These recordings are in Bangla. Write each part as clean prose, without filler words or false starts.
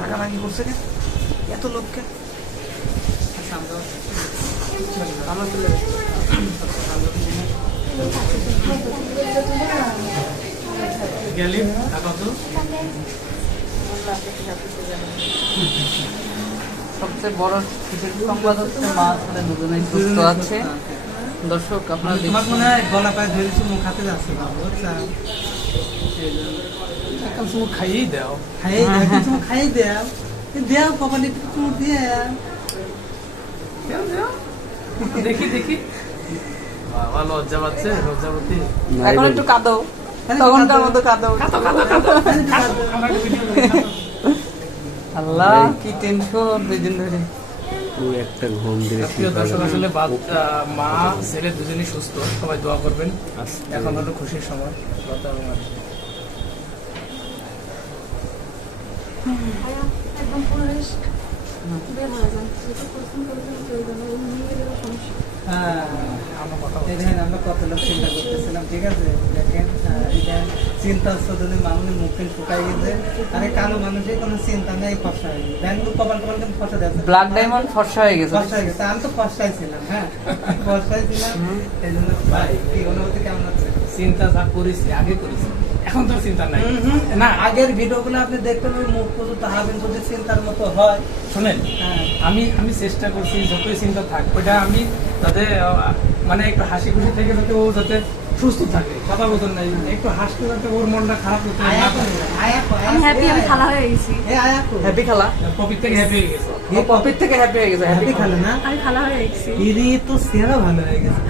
রাগারাগি করছে কে? এত লোককে গেলি সবচেয়ে বড় সংবাদ হচ্ছে মা ছেলে দুজনেই সুস্থ আছে। দর্শক আপনারা তোমার মনে হয় গলা পায়ে ধরেছি, মুখ হাতে যাচ্ছে চুমুক খাইয়েই দাও, খাইয়ে দাও, দেও কপালে চুমুক দিয়ে দেখি দেখি। বাবা লজ্জা পাচ্ছে, লজ্জাপতি। এখন একটু কাঁদো, তখনকার মতো কাঁদো। আল্লাহ কি টেনশন 2 দিন ধরে। একটা ঘুম দিয়ে দর্শক আসলে মা ছেলে দুজনই সুস্থ, সবাই দোয়া করবেন। এখন হলো খুশির সময়। একদম পুরুষ বের হয়ে যান, সেটা পছন্দ করবেন প্রয়োজন আমরা কত লোক চিন্তা করতেছিলাম, ঠিক আছে? দেখেন চিন্তা যদি মানুষের মুখে শুকাই গেছে, আরে কালো মানুষের কোনো চিন্তা নেই, ফসা হয়ে গেছে। ব্যাংক কপাল কপাল কিন্তু ফসা দিয়েছে, ব্লাড ডায়মন্ড ফর্সা হয়ে গেছে। ফসা হয়ে গেছে। আমি তো ফসাই ছিলাম, হ্যাঁ ফসাই ছিলাম। এই জন্য ভাই কি অনুভূতি কেমন হচ্ছে? চিন্তা যা করেছি আগে করেছি, এখন তো চিন্তা নাই না। আগের ভিডিওগুলো আপনি দেখবেন, ওই মুখ পর্যন্ত হাবেন, যদি চিন্তার মতো হয়। শোনেন, আমি চেষ্টা করছি যতই চিন্তা থাক ওইটা আমি যাতে মানে একটু হাসি খুশি থেকে যাতে ও যাতে সুস্থ থাকে, কথা বলতেন নাই, একটু হাসতে যাতে ওর মনটা খারাপ হতো। আমি হ্যাপি, আমি খালা হয়ে গেছি। হ্যাপি খালা, পপির থেকে হ্যাপি হয়ে গেছে। পপির থেকে হ্যাপি হয়ে গেছে। হ্যাপি খালা না, আমি খালা হয়ে গেছি। ইরি তো সেরা ভালো হয়ে গেছে।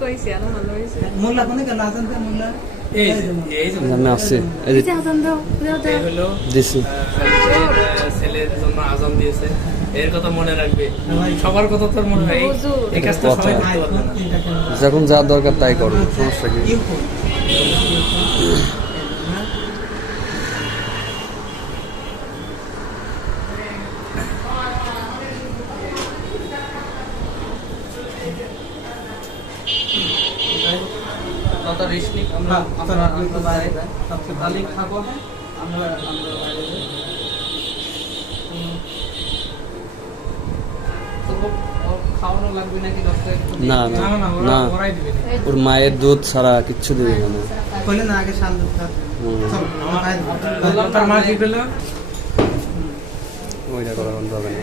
কইছি আরো ভালো হয়েছে। মোল্লা কোনে কেন আছেন? মোল্লা আমি আসছি, আজান দাও, এই হলো দিছি। ছেলের জন্য আজান দিয়েছে, এর কথা মনে রাখবে। সবার কথা তোর মনে হয়, এই কাজটা সবাই করতে পারবে না। যখন যা দরকার তাই করবো, সমস্যা কি? খাবো, আমরা খাওয়ানো লাগবে নাকি? না না না, ওর মায়ের দুধ ছাড়া কিচ্ছু দিবে না। বলে না আগে শাল দুধ খাবে। মা কি পেল? ওইটা করা যাবে না।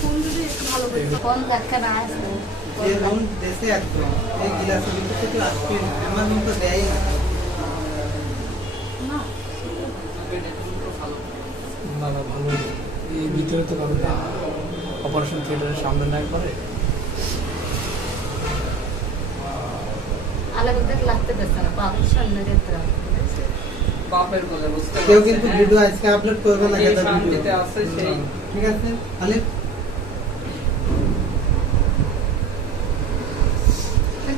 ফোন যদি একটু ভালো করে ফোন দেখা না আসে এই রুম দেশে একদম এই গিলাস কিন্তু কিছু আসবে না, আমার রুম তো দেয় না। না না ভালো, এই ভিতরে তো ভালো অপারেশন থিয়েটারের সামনে নাই করে আলাদা লাগতে দিচ্ছে না, বাবুর সামনে দেখতে বাপের বলে বুঝতে কেউ কিন্তু ভিডিও আজকে আপলোড করবে না, যেটা শান্তিতে আছে সেই। ঠিক আছে? তাহলে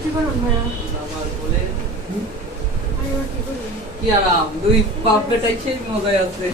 কি করুন ভাইয়া? আমার বলে আমি কি করুন? কি আরাম, 2 বাপ বেটাই সেই মজায় আছে।